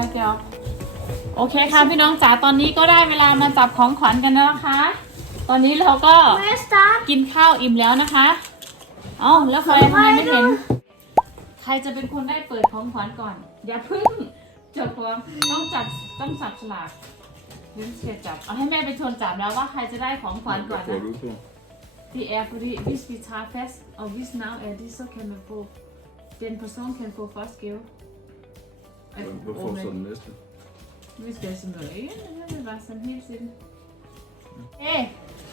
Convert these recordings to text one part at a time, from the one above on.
ได้แก้วโอเคค่ะพี่น้องจ๋าตอนนี้ก็ได้เวลามาจับของขวัญกันแล้วนะคะ ตอนนี้เราก็ Where's that? กินข้าวอิ่มแล้วนะคะ เอ้าแล้วใครทำไมไม่เห็น ใครจะเป็นคนได้เปิดของขวัญก่อน อย่าเพึ่งจดตัวต้องจับต้องจับฉลากวินเชียจับ เอาให้แม่เป็นชวนจับแล้วว่าใครจะได้ของขวัญก่อน Hvad นะ får du på? Det er fordi, hvis vi tager fast, og hvis navn er det, så kan man få, den person kan få først gave. At Hvorfor åbne. så den næste? Vi skal sådan noget ikke? Det er bare sådan helt sikkert. Hey,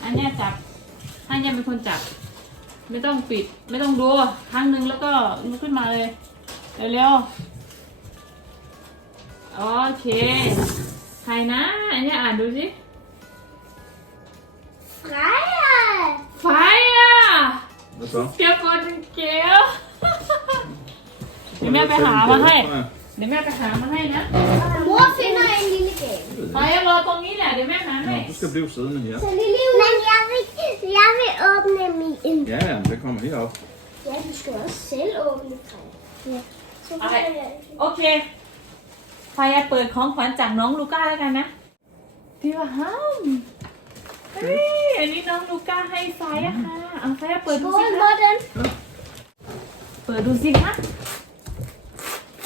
อันเนี้ยจับให้ยังเป็นคนจับ ไม่ต้องปิด ไม่ต้องดูครั้งหนึ่งแล้วก็ลุกขึ้นมาเลย เร็วๆ โอเค ใครนะ อันเนี้ยอ่านดูสิ Freja! ไฟอะ Hvad så? เกียวกดเกียวเดี๋ยวแม่ไปหามาให้ เดี๋ยวแม่ไปหามาให้นะ Mor finder en lille gave. ไปรอตรงนี้แหละ เดี๋ยวแม่หาให้ Nå, du skal blive siddende her. Så lille Men jeg vil, jeg vil åbne min. Ja, ja, det kommer herop. Ja, du skal også selv åbne Freja. Ja. Så Ej. får jeg โอเคไฟเปิดของขวัญจากน้องลูก้าแล้วกันนะดีว่าฮัมเฮ้ยอันนี้น้องลูก้าให้ไฟอะค่ะ เอาไฟเปิดดูสิ Skål, คะ Morten. เปิดดูสิคะ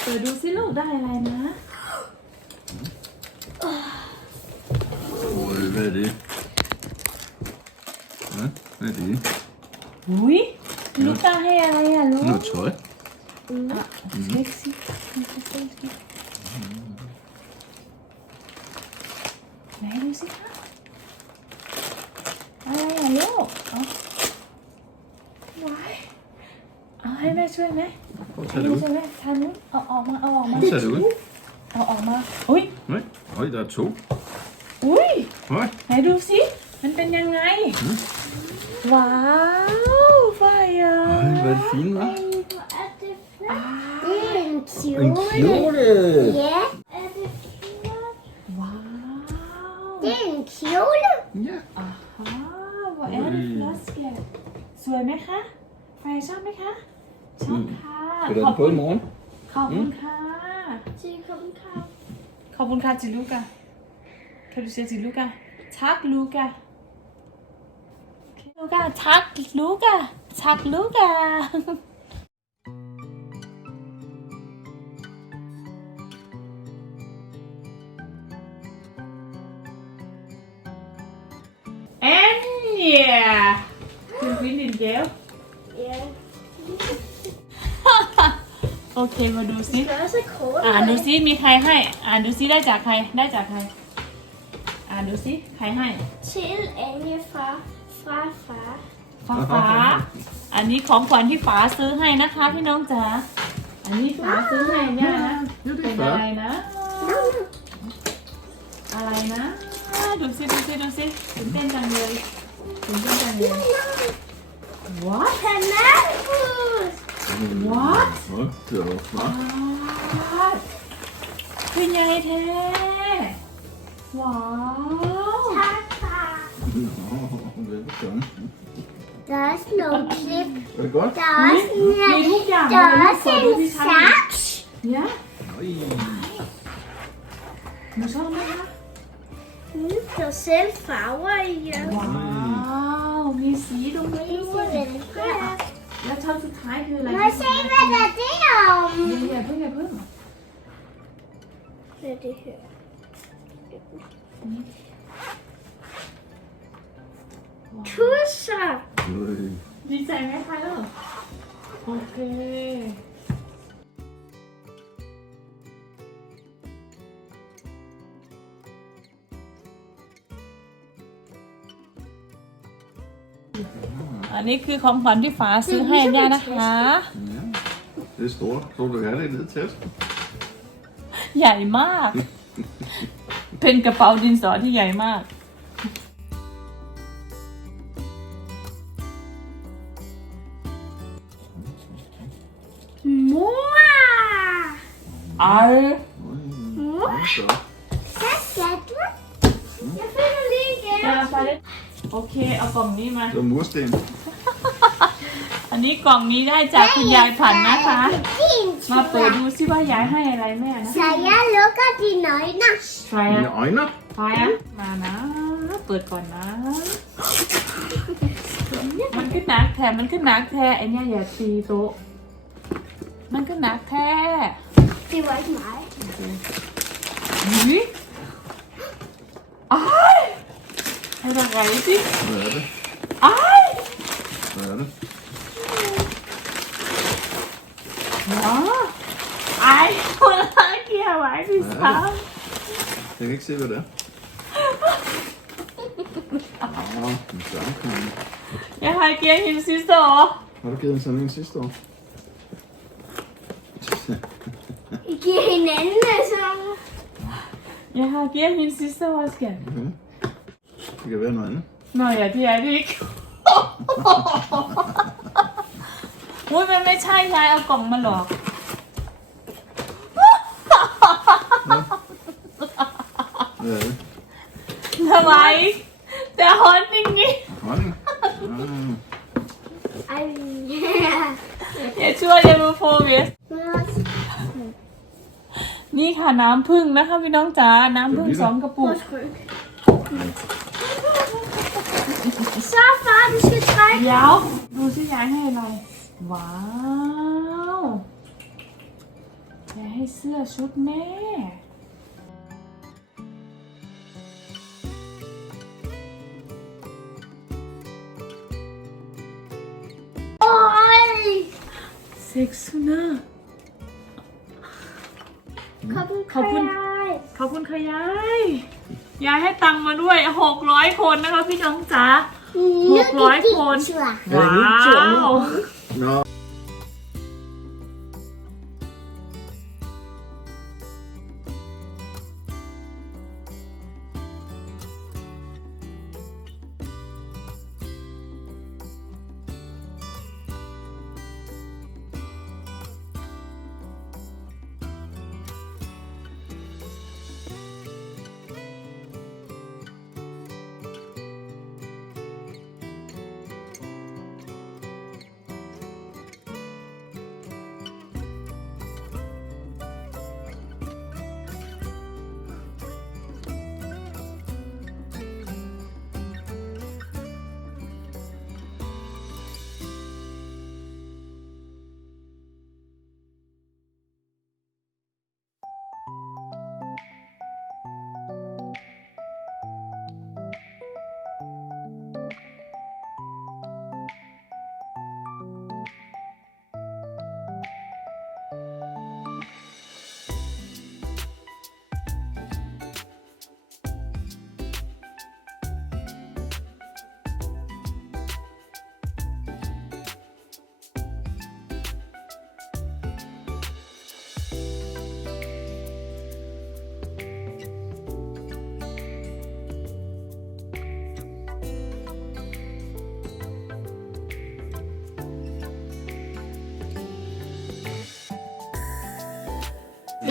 เปิดดูสิลูกได้อะไรนะ Oj, hvad er det? Hvad? Hvad er det? อุ้ยลูก้าให้อะไรอะลูก Noget tøj. เล็กสิไหนดูสิคะอะไรอะลูกเอาว้ายเอาให้แม่ช่วยไหม Fortsätt du. Henning, เอาออกมาเอาออกมา Fortsätt เอาออกมาอุ้ย Nej. Oj, där tog. อุ้ย Oj. ไหนดูสิ มันเป็นยังไง ว้าวไฟอะ Oj, vad fin va? En En kjol. Ja. ว้าว Det är en kjol. Ja. อ่าฮะว่าแอดฟลัสเกตสวยไหมคะ ไฟชอบไหมคะ ชอบค่ะ Skal du ขอบ have på คุณ i morgen? ขอบคุณค่ะ Sig kom klar. ขอบคุณค่ะจิลูกา Kan du sige til Luca? Tak, Luca. Luca, tak, Luca. Tak, Luca. Anja! Du vil din gave. Ja. โอเคมาดูซิ Det er også kort. อ่านดูซิมีใครให้ อ่านดูซิได้จากใครได้จากใคร อ่านดูซิใครให้ Til Anja fra, fra far. ฟ้าฟ้า อันนี้ของขวัญที่ฟ้าซื้อให้นะคะพี่น้องจ๋า อันนี้ฟ้าซื้อให้เนี่ยนะ Ja, det เป็น er อะไร flot. นะ อะไรนะดูซิดูซิดูซิตื่นเต้นจังเลยตื่นเต้นจังเลย What Kanalbus! What? Hold da op, hva'? What เป็นไงแท้ว้าว Tak, far. Nå, velkommen. Der er også nogle klip. Er det godt? Der er også, มีทุกอย่าง der เลย er ลูก også เปิดดู en ที่ชั้น saks. เนี่ย Oj. หนูชอบไหมคะ Mm, Der er selv farver i. Ja. ว้าว มีสีตรงนี้ Det ด้วย ser veldig godt. แล้วชั้นสุดท้ายคืออะไร Må jeg se, hvad der er det om? อย่าเพิ่งอย่าเพิ่ง Hvad er det her? ว้าว Tusser! Øj. ดีใจไหมคะลูกโอเค นนี้คือของขวัญที่ฟ้าซื้อให้ย่านะคะ Ja. Det er stort. Tror du, jeg er det ned til? ใหญ่มาก เป็นกระเป๋าดินสอที่ใหญ่มาก Mor! เอา Mor, Hold da op. hvad skal du? Jeg finder lige เดี๋ยว igen. เราไปเลย โอเค เอากล่องนี้มา Det var mursten. อันนี้กล่องนี้ได้จากคุณยายผันนะคะ Det fint มาเปิด tror ดู jeg. ซิว่ายายให้อะไรแม่นะ Så jeg lukker dine øjne. ใคร Mine อะ øjne. ใครอะมานะ เปิดก่อนนะ มันก็หนักแท้มันก็หนักแท้ไอ้เนี่ยอย่าตีโต๊ะมันก็หนักแท้ Det var ikke mig. หืยอ้าย ให้ระไงสิ Hvad er det? อ้าย Hvad er det? อ๋ออ้ายคนละเกียร์ไว้พี่สาว Jeg kan ikke se, hvad det er. Nå, en sørgeknæde. Jeg har givet hende sidste år. Har du givet en sådan en sidste år? I giver hinanden altså. Jeg har givet hende sidste år, skal. Okay. Det kan være noget andet. Nå ja, det er det ikke. อุ้ยมันไม่ใช่ยายเอากล่องมาหลอก Hvad er det? ทำไมแต่ฮอนจริงนี่ Honning? Ah, Ej. อย่าช่วยอย่าดูโฟกัส Men også. นี่ค่ะน้ำผึ้งนะคะพี่น้องจ๋า น้ำผึ้งสองกระปุก Vores ryg. Så far, du skal trække. เดี๋ยวดูสิยายให้อะไร ว้าว ยายให้เสื้อชุดแม่ Oj. เซ็กซูน่า Kom, Kom, kom. ขอบคุณค่ะยาย ยายให้ตังค์มาด้วยหกร้อยคนนะคะพี่น้องจ๋า Nu Một gói er det khôn. din tur. ว้า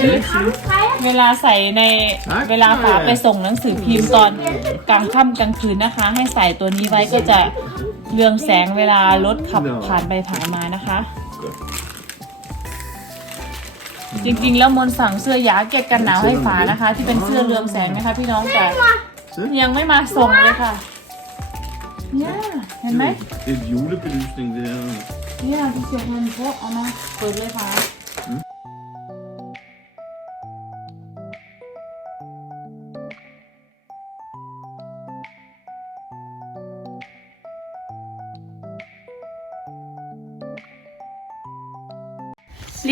ว Nå. Kom, Freja. เวลาใส่ในครับเวลาฝาไปส่งหนังสือพิมพ์ตอนกลางค่ำกลางคืนนะคะ ให้ใส่ตัวนี้ไว้ก็จะเรืองแสงเวลารถขับผ่านไปผ่านมานะคะ จริงๆ แล้วมนต์สั่งเสื้อยาเก็ตกันหนาวให้ฝานะคะ ที่เป็นเสื้อเรืองแสงนะคะพี่น้องแต่ Se. ยังไม่มาส่งเลยค่ะเนี่ยเห็นไหม Det er et julebelysning, det her. เนี่ยที่เสียเงิน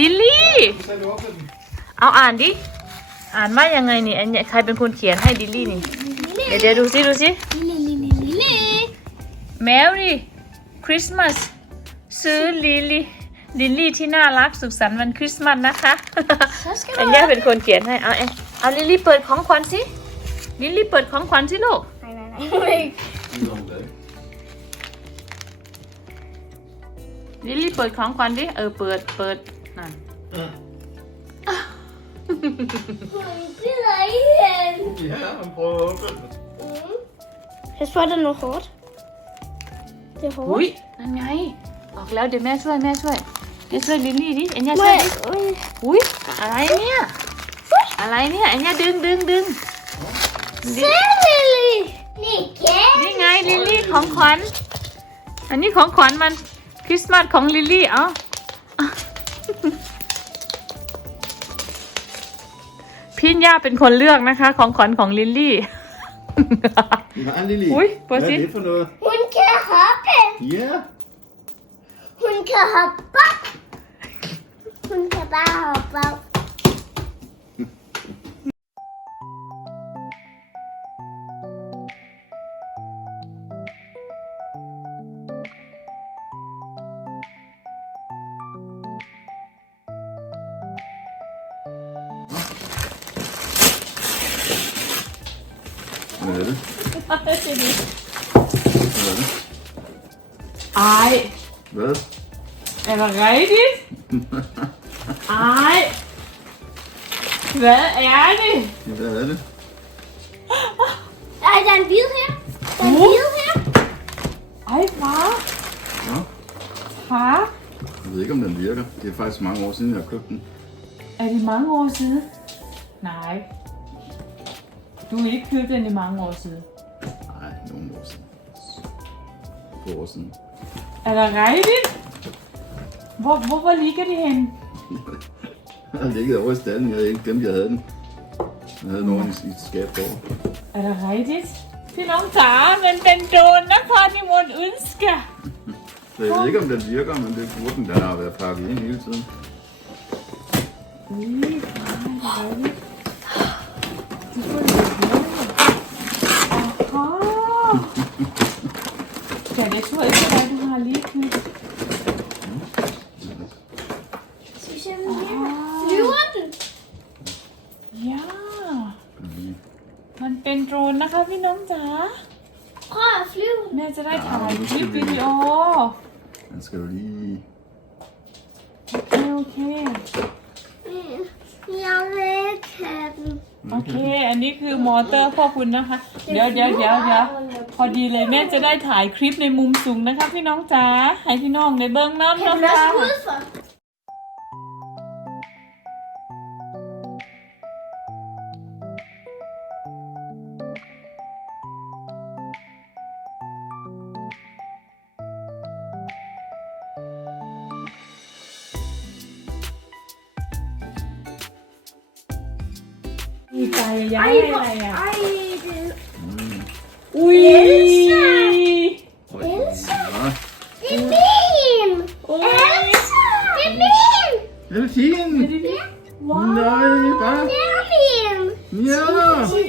ลยค่ะลิลลี่ เอาอ่านดิ อ่านว่ายังไงนี่อันเนี้ยใครเป็นคนเขียนให้ลิลลี่นี่ เดี๋ยวเดี๋ยวดูสิดูสิ Merry Christmas ซื้อลิลลี่ลิลลี่ที่น่ารักสุขสันต์วันคริสต์มาสนะคะ Så skal อั du นนี้เป็นคนเขียนให้ เอาเอเอาลิลลี่เปิดของขวัญสิลิลลี่เปิดของขวัญสิลูก Nej, nej, nej. Om det. ลิลลี่เปิดของขวัญดิ เออ เปิด เปิด นั่น Hun bider i den. Ja, han prøver at åbne den. Jeg tror, det er noget hårdt. Det er อุ้ย hårdt. นั่นไง ออกแล้วเดี๋ยวแม่ช่วยแม่ช่วยเดี๋ยวช่วยลิลลี่ดิอันเนี้ยช่วยดิอุ้ยอะไรเนี่ยอะไรเนี่ยอันเนี้ยดึงดึงดึง Lily. Nicke. นี่ไงลิลลี่ของขวัญ อันนี้ของขวัญมันคริสต์มาสของลิลลี่ เอ้า พี่ย่าเป็นคนเลือกนะคะ ของขวัญของลิลลี่ Nej, Lili. Ui, prøv at Hvad se. er det for noget? Hun kan hoppe. Ja. Hun kan hoppe. Hun Ej, Hvad? er det rigtigt? Ej. Hvad er det? Ja, Hvad er det? Ej, der er en hvid her. Der er en hvid her. Ej, far. Nå, Far, jeg ved ikke, om den virker. Det er faktisk mange år siden, jeg har købt den. er det mange år siden? Nej. Du har ikke købt den i mange år siden. Få år siden. Er det rigtigt? Hvor, hvor, hvor ligger det henne? Jeg har ligget over i stallen. Jeg havde ikke glemt, jeg havde den. Jeg havde nogen i et skab derovre. Er det rigtigt? พี่น้องจ๋ามันเป็นโดรนนะคะที่มนต์อึนสกะ Så jeg ved ikke, om den virker, men det burde den. Den har været pakket ind hele tiden. อุ้ยฟ้าอะไรที่คนเหลืออ๋อแต่เดี๋ยวช่วยก็ได้ดูฮาลีคือ Skal vi se, om den virker? Flyver den? ย่า Mhm. มันเป็นโดรน นะคะพี่น้องจ๋า Prøv at flyve. แม่จะได้ถ่ายคลิปวิดีโอ Den skal jo lige... โอเคโอเค Jeg vil ikke have den. โอเค อันนี้คือมอเตอร์พ่อคุณนะคะ เดี๋ยวเดี๋ยวเดี๋ยวเดี๋ยวพอดีเลยแม่จะได้ถ่ายคลิปในมุมสูงนะคะพี่น้องจ๋าให้พี่น้องในเบิ้งน้ำ Kan นะ den คะ trời giấy Ej, đây hvor... này à. Ej, det... Mm. Ui. Elsa! Oj, Elsa! ja. Det er min! Ui. Elsa! Det er min! Er det fin? Er det det? Wow. Nej, bare. Det er min! Ja, Ui.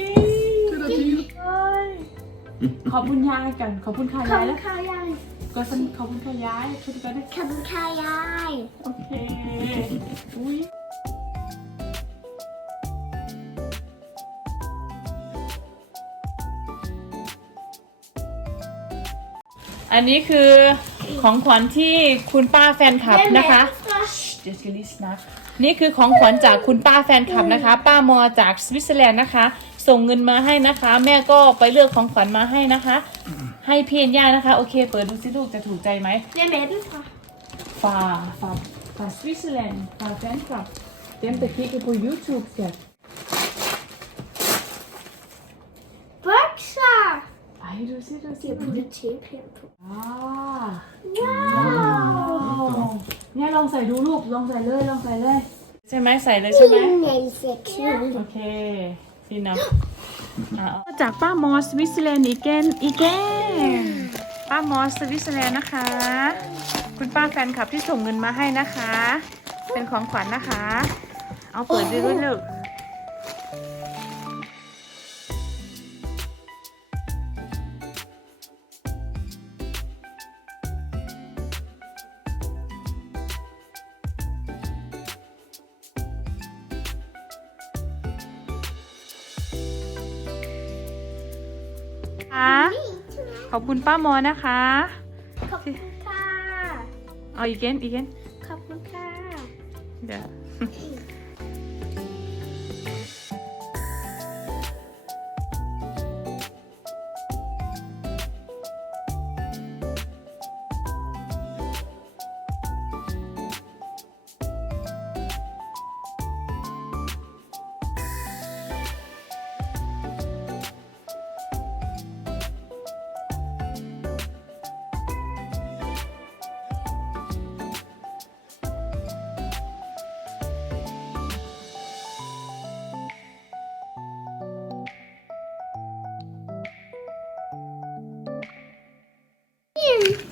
det er da fint. ขอบคุณยายกัน ขอบคุณค่ะยาย Kom, แล้ว Kajaj. ก็สันขอบคุณค่ะยายคุณก็ได้ Kom, Kajaj. โอเค อุ้ย อันนี้คือของขวัญที่คุณป้าแฟนคลับ Hvem นะคะ er det fra? เดี๋ยวจะลิสต์นะนี่คือของขวัญจากคุณป้าแฟนคลับนะคะ ป้ามอจากสวิตเซอร์แลนด์นะคะ ส่งเงินมาให้นะคะ แม่ก็ไปเลือกของขวัญมาให้นะคะ ให้พี่เอ็นย่านะคะ โอเค เปิดดูสิลูกจะถูกใจไหม Hvem er den fra? fra, fra, fra Switzerland, fra fanclub. Dem, der kigger på YouTube, skal. Bukser! Ej, du ser, du De ser. har puttet tape her på. Ah. Wow! Wow. เนี่ยลองใส่ดูลูก ลองใส่เลย ลองใส่เลย ใช่ไหมใส่เลยใช่ไหมโอเคพี่น้องจากป้ามอสวิตเซอร์แลนด์อีกแกนอีกแกนป้ามอสสวิตเซอร์แลนด์นะคะ คุณป้าแฟนคลับที่ส่งเงินมาให้นะคะ เป็นของขวัญนะคะ เอาเปิดดูด้วยลูก ค่ะขอบคุณป้ามอนะคะ ขอบคุณค่ะ เอาอีกแกนอีกแกนขอบคุณค่ะ เดี๋ยว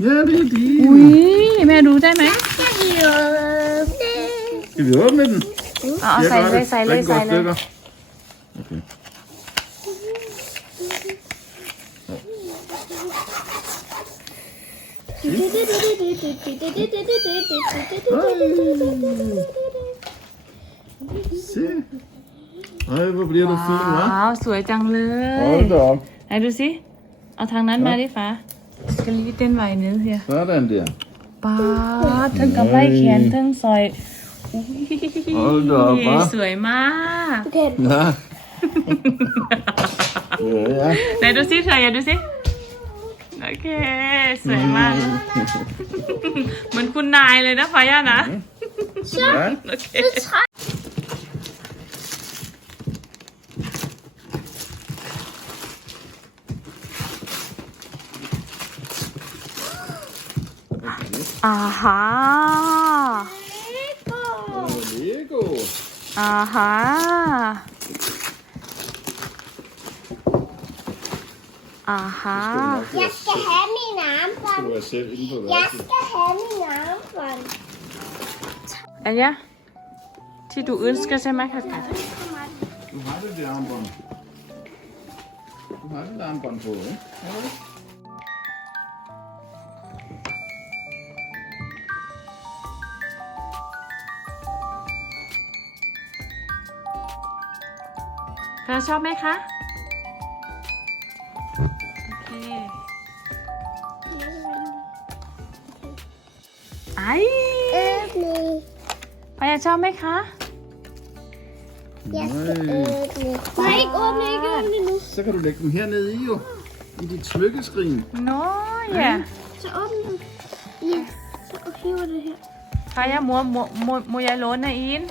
อุ้ยแม่ดูได้ไหม Skal vi åbne? Skal vi åbne den? เอาเอาใส่เลยใส่เลย Den ใส่ går เลย stykker. Okay. Se. Ej, hvor bliver du fin, hva'? ว้าว สวยจังเลย Hold da op. ไหนดูสิ เอาทางนั้นมาดิฟ้า สกลีเต้นไหวเนื้อเฮีย Sådan der. ป้าดทั้งกำไรแขนทั้งซอยอุ้ย Hold da op, hva'? สวยมาก Okay. Ja. Ja, ja. ไหนดูสิเธออย่าดูสิโอเค สวยมาก เหมือนคุณนายเลยนะฟาย่านะ Ja. โอเคอ่ ฮะ Åh, Lego. อ่าฮะอ่าฮะ Jeg skal have min armbånd. Skal du have selv inde på Jeg værelset? skal have min armbånd. อันเนี้ยที่ดู ønsker ใช่ไหมคะ Du har det der armbånd. Du har det der armbånd på, ikke? Har du det? เธอชอบไหมคะ โอเค ไอ Åbne. พายาชอบไหมคะ Jeg skal åbne. Nej, ikke åbne, ikke åbne nu. Så kan du lægge dem hernede i, jo. I dit smykkeskrin. โน้ยอะ Så åbne den. Ja, så hiver det her. พายามัวมัวมัวมัวยายโล้นนะอิน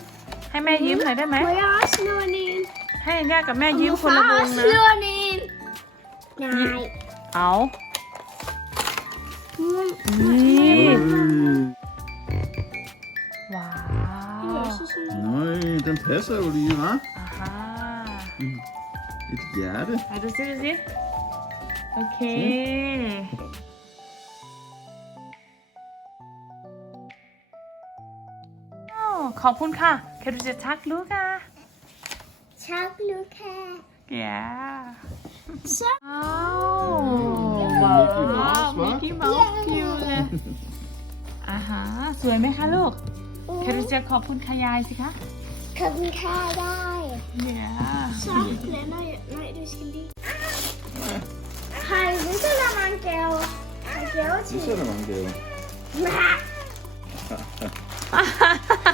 ให้แม่ยิ้มหน่อยได้ไหม Må jeg også slå den en? ให้ย่ากับแม่ Og ยิ้ม må คนละ far วง også นะ slå den en? Nej. เอา Mm. นี่ Øh. ว้าว Så sådan. Nøj, den passer jo lige, hva'? อ่าฮะ Et hjerte. ไหนดูสิดูสิโอเคอ้าวขอบคุณค่ะ เคดูจะทักลูกอะ Tak, Luca. แย่ Så อ้าวว้าวมิกกี้เมาส์คิวเลยอ่าฮะสวยไหมคะลูกเคดูจะขอบคุณค่ะยายสิคะ kan den kage dig. แย่ Så blander jeg. Nej, det skal lige. Hej, hvis der er mange gaver. Har gaver Nu til. så er der mange gaver. Nej.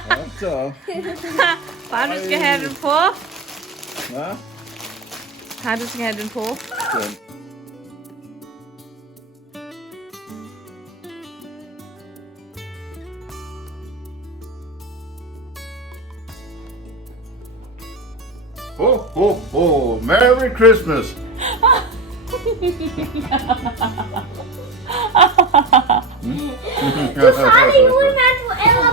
Hold da op. ป้า du skal have den på Hva? Far du skal have den på Ja. Ho, ho, ho! Merry Christmas! Du farlig julemand, du æder barn.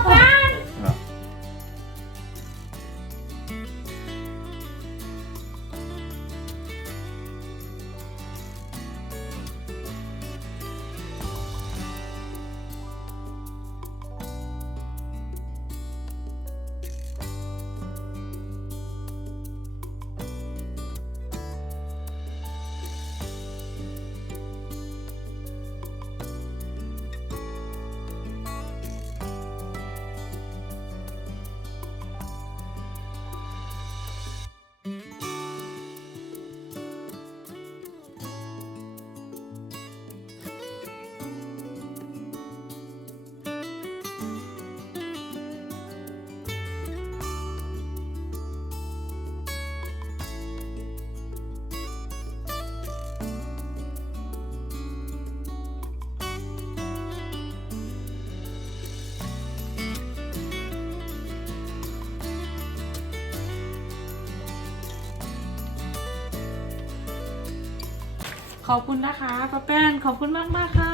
อบคุณนะคะป้าแป้นขอบคุณมากมากๆค่ะ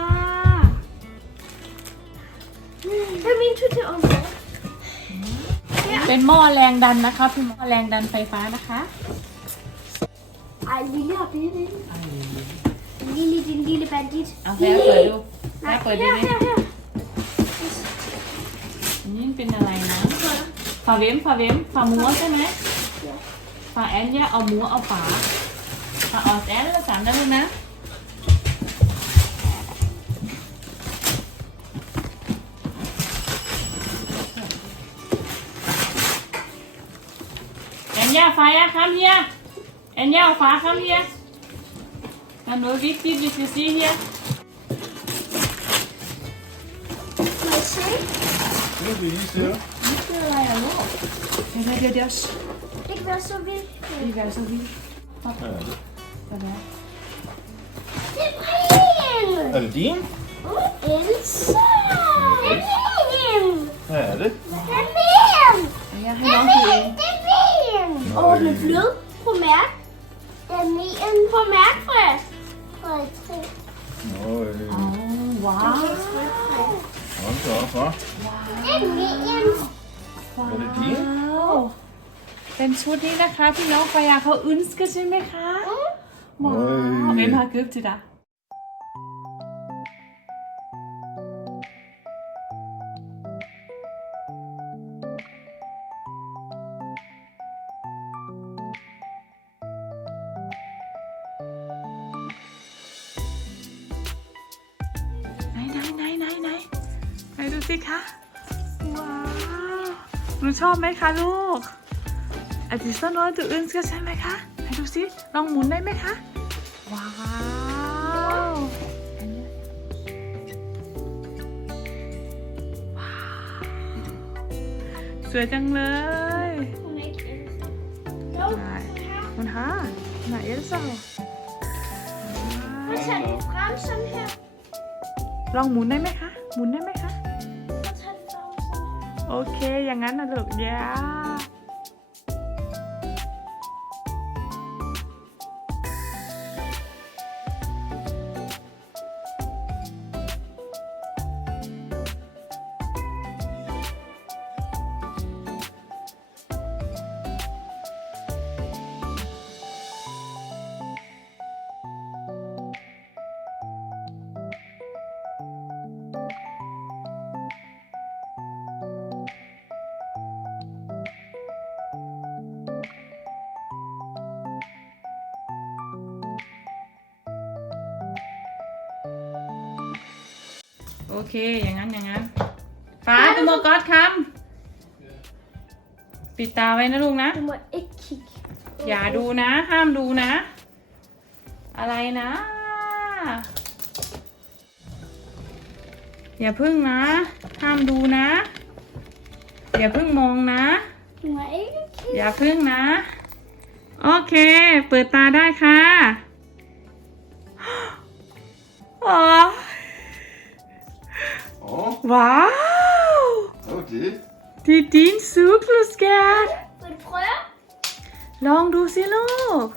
Tag min tur til om. เป็นหม้อแรงดันนะคะเป็นหม้อแรงดันไฟฟ้านะคะ Ej, lille og bitte. En lille, din lille bandit. เอาแพ้เปิดดูแม่เปิดดูดิ Her, her, her. อันนี่เป็นอะไรนะฝาเว้มฝาเว้มฝาหมูใช่ไหมฝาแอนเนี่ยเอาหมูเอาฝาฝาออสแอนละสามนะลูกนะ Anja, Feier, komm hier. Anja, Fahr, komm hier. Dann nur wichtig, wie wir sie hier. Må jeg se? Det er lige ser. นี่คืออะไรอะลูกเดี๋ยวเดี๋ยวเดี๋ยว Ikke være så vild. ดีแบบสวีท Hvad er det? ไปแล้ว Det er Brian! Er det din? Elsa! Det er min! Hvad er det? Det er min! อันนี้ให้ Det น้ er องดูเอง min! Det er min! Og med blød på mærk. Det er min på mærkfrø. Frø 3. Øj, อ๋อว้าว hold da op, hva'? Det er min. ว้าเป็นดีวเป็นชุดนี้นะคะที่น้ สิคะ ว้าว หนูชอบไหมคะลูกอาจิสโนตัวอื่นก็ใช่ไหมคะไหนดูสิลองหมุนได้ไหมคะ ว้าวว้าวสวยจังเลย Hun er ikke Elsa. Jo, Nej. her. มันฮะไหนเอลซ่า Nu tager den frem sådan her. ลองหมุนได้ไหมคะ หมุนได้ไหมคะ เคอย่างนั้นนะลูกยา เค อย่างนั้น อย่างนั้น ฟ้าดูโมกอดคำปิดตาไว้นะลูกนะ Du må ikke kigge. อย่าดูนะ ห้ามดูนะ อะไรนะ อย่าพึ่งนะ ห้ามดูนะ อย่าพึ่งมองนะ Du må ikke kigge. อย่าพึ่งนะ โอเค เปิดตาได้ค่ะ อ๋อ Åh, ว้าว okay. Die Dienstsuchlusgert Vil du prøve? ลองดูสิลูก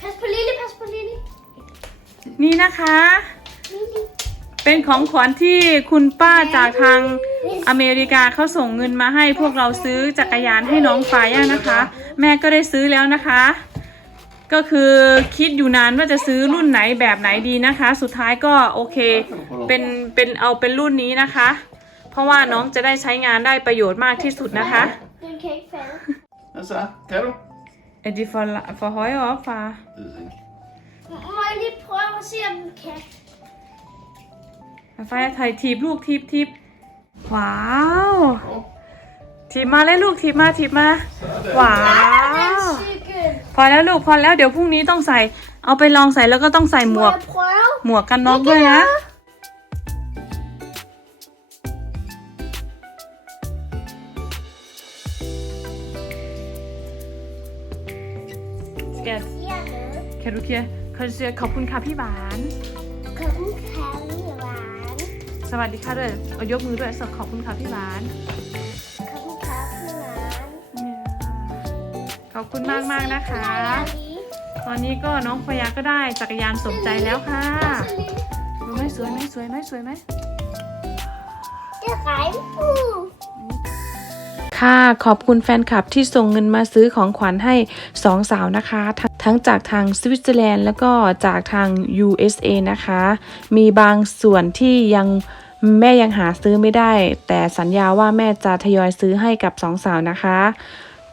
Pas på Lille, pas på Lille. นี่นะคะ Lille. เป็นของขวัญที่คุณป้าจากทางอเมริกาเขาส่งเงินมาให้พวกเราซื้อจักรยานให้น้องฟ้าย่านะคะ แม่ก็ได้ซื้อแล้วนะคะ ก็คือคิดอยู่นานว่าจะซื้อรุ่นไหนแบบไหนดีนะคะ สุดท้ายก็โอเค เป็นเป็นเอาเป็นรุ่นนี้นะคะ เพราะว่าน้องจะได้ใช้งานได้ประโยชน์มากที่สุดนะคะ Den kan ikke falde. Hvad så? Kan du? Er de for, for høje op, far? Det ved jeg ikke. Må jeg lige prøve at se, om den kan? ฟ้าไทยทีบลูกทีบทีบว้าว Åh, ทีบมาเลยลูกทีบมาทีบมา sådan. ว้า Den ว cykel. พอแล้วลูกพอแล้วเดี๋ยวพรุ่งนี้ต้องใส่ เอาไปลองใส่แล้วก็ต้องใส่หม Må วก jeg prøve? หมวกกันน็อกด้วยนะ Jeg siger noget. แครูเคียเขาเชียขอบคุณค่ะพี่หวาน Kom, Kalle, Varen. สวัสดีค่ะด้วยเอายกมือด้วยสขอบคุณค่ะพี่หวาน ขอบคุณมากมากนะคะ ตอนนี้ก็น้องฟยาก็ได้จักรยานสมใจแล้วค่ะดูไหมสวยไหมสวยไหมสวยไหม Det er regnbue. ค่ะขอบคุณแฟนคลับที่ส่งเงินมาซื้อของขวัญให้สองสาวนะคะททั้งจากทางสวิตเซอร์แลนด์แล้วก็จากทาง USA นะคะ มีบางส่วนที่ยังแม่ยังหาซื้อไม่ได้ แต่สัญญาว่าแม่จะทยอยซื้อให้กับสองสาวนะคะ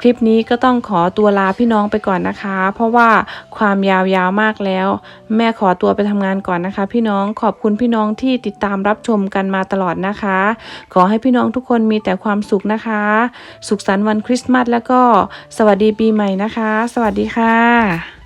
คลิปนี้ก็ต้องขอตัวลาพี่น้องไปก่อนนะคะ เพราะว่าความยาวๆมากแล้ว แม่ขอตัวไปทำงานก่อนนะคะ พี่น้องขอบคุณพี่น้องที่ติดตามรับชมกันมาตลอดนะคะ ขอให้พี่น้องทุกคนมีแต่ความสุขนะคะ สุขสันต์วันคริสต์มาสแล้วก็สวัสดีปีใหม่นะคะ สวัสดีค่ะ